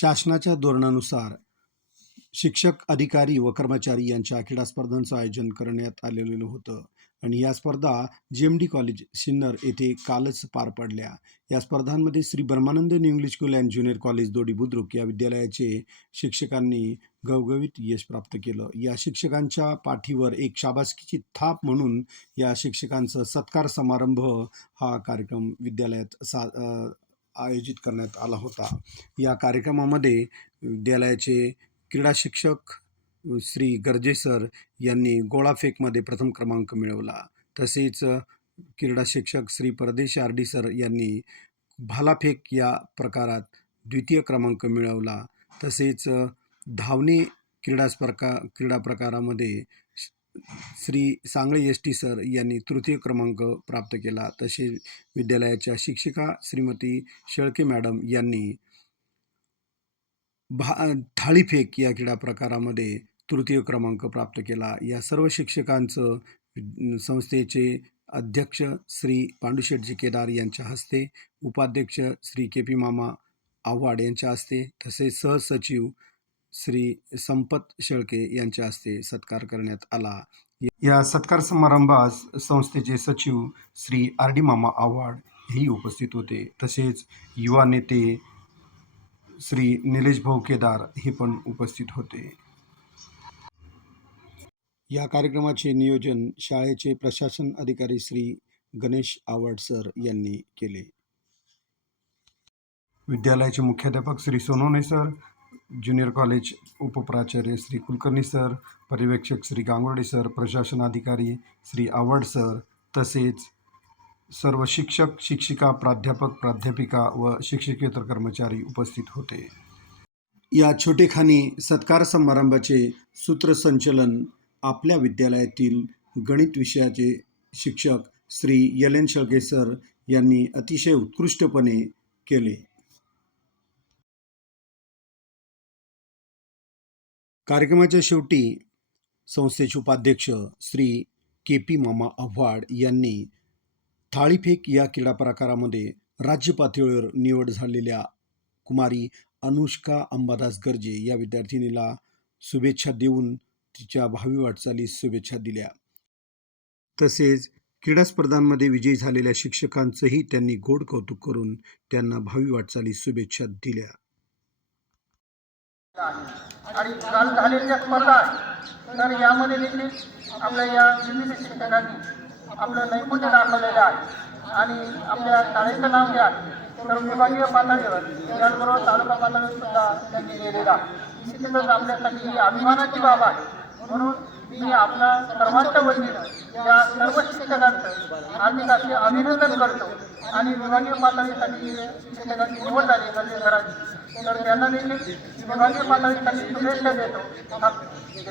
शासनाच्या धोरणानुसार शिक्षक अधिकारी व कर्मचारी यांच्या क्रीडा स्पर्धांचं आयोजन करण्यात आलेलं होतं. आणि या स्पर्धा G M D college Sinnar येथे कालच पार पडल्या. या स्पर्धांमध्ये Shri Brahmanand New English School and Junior College Dodi Budruk या विद्यालयाचे शिक्षकांनी गवगवीत यश प्राप्त केलं. या शिक्षकांच्या पाठीवर एक शाबासकीची थाप म्हणून या शिक्षकांचा सत्कार समारंभ हा कार्यक्रम विद्यालयात सा आयोजित करण्यात आला होता. या कार्यक्रमामध्ये विद्यालयाचे क्रीडा शिक्षक श्री गर्जे सर यांनी गोळाफेकमध्ये प्रथम क्रमांक मिळवला. तसेच क्रीडा शिक्षक श्री परदेश आरडी सर यांनी भालाफेक या प्रकारात द्वितीय क्रमांक मिळवला. तसेच धावणे क्रीडा स्पर्धा क्रीडा प्रकारामध्ये Shri Sangle S T sir यांनी तृतीय क्रमांक प्राप्त केला. तसेच विद्यालयाच्या शिक्षिका श्रीमती शेळके मॅडम यांनी भा थाळीफेक या क्रीडा प्रकारामध्ये तृतीय क्रमांक प्राप्त केला. या सर्व शिक्षकांचं संस्थेचे अध्यक्ष श्री पांडुशेठजी केदार यांच्या हस्ते उपाध्यक्ष श्री के पी मामा आव्हाड यांच्या हस्ते तसेच सहसचिव श्री संपत शेळके यांच्या हस्ते सत्कार करण्यात आला. या सत्कार समारंभास संस्थेचे सचिव श्री आर डी मामा आव्हाड हेही उपस्थित होते. तसेच युवा नेते श्री निलेश भाऊ केदार हे पण उपस्थित होते. या कार्यक्रमाचे नियोजन शाळेचे प्रशासन अधिकारी श्री गणेश आव्हाड सर यांनी केले. विद्यालयाचे मुख्याध्यापक Shri Sonone sir junior college उपप्राचार्य Shri Kulkarni sir पर्यवेक्षक श्री गांगोडे सर प्रशासन अधिकारी श्री आवड सर तसेच सर्व शिक्षक शिक्षिका प्राध्यापक प्राध्यापिका व शिक्षकेतर कर्मचारी उपस्थित होते. या छोटेखानी सत्कार समारंभाचे सूत्रसंचलन आपल्या विद्यालयातील गणित विषयाचे शिक्षक श्री यलेन शेळके सर यांनी अतिशय उत्कृष्टपणे केले. कार्यक्रमाच्या शेवटी संस्थेचे उपाध्यक्ष श्री के पी मामा आव्हाड यांनी थाळीफेक या क्रीडा प्रकारामध्ये राज्य पातळीवर निवड झालेल्या कुमारी अनुष्का अंबादास गर्जे या विद्यार्थिनीला शुभेच्छा देऊन तिच्या भावी वाटचालीस शुभेच्छा दिल्या. तसेच क्रीडा स्पर्धांमध्ये विजयी झालेल्या शिक्षकांचंही त्यांनी गोड कौतुक करून त्यांना भावी वाटचालीस शुभेच्छा दिल्या. आणि काल झालेल्या स्पर्धा तर यामध्ये देखील आपल्या या विविध शिक्षकांनी आपलं नैपुण्य दाखवलेलं आहे. आणि आपल्या शाळेचं नाव घ्या तर विभागीय पातळीवर त्याचबरोबर तालुका पातळीवर सुद्धा त्यांनी लिहिलेलं आहे. निश्चितच आपल्यासाठी ही अभिमानाची बाब आहे. म्हणून मी आपल्या सर्वांच्या वतीनं या सर्व शिक्षकांचं हार्दिक असे अभिनंदन करतो. आणि विभागीय पातळीसाठी शिक्षकांची निवड झाली गरजे सरांची तर त्यांना देखील विभागीय पातळीसाठी शुभेच्छा देतो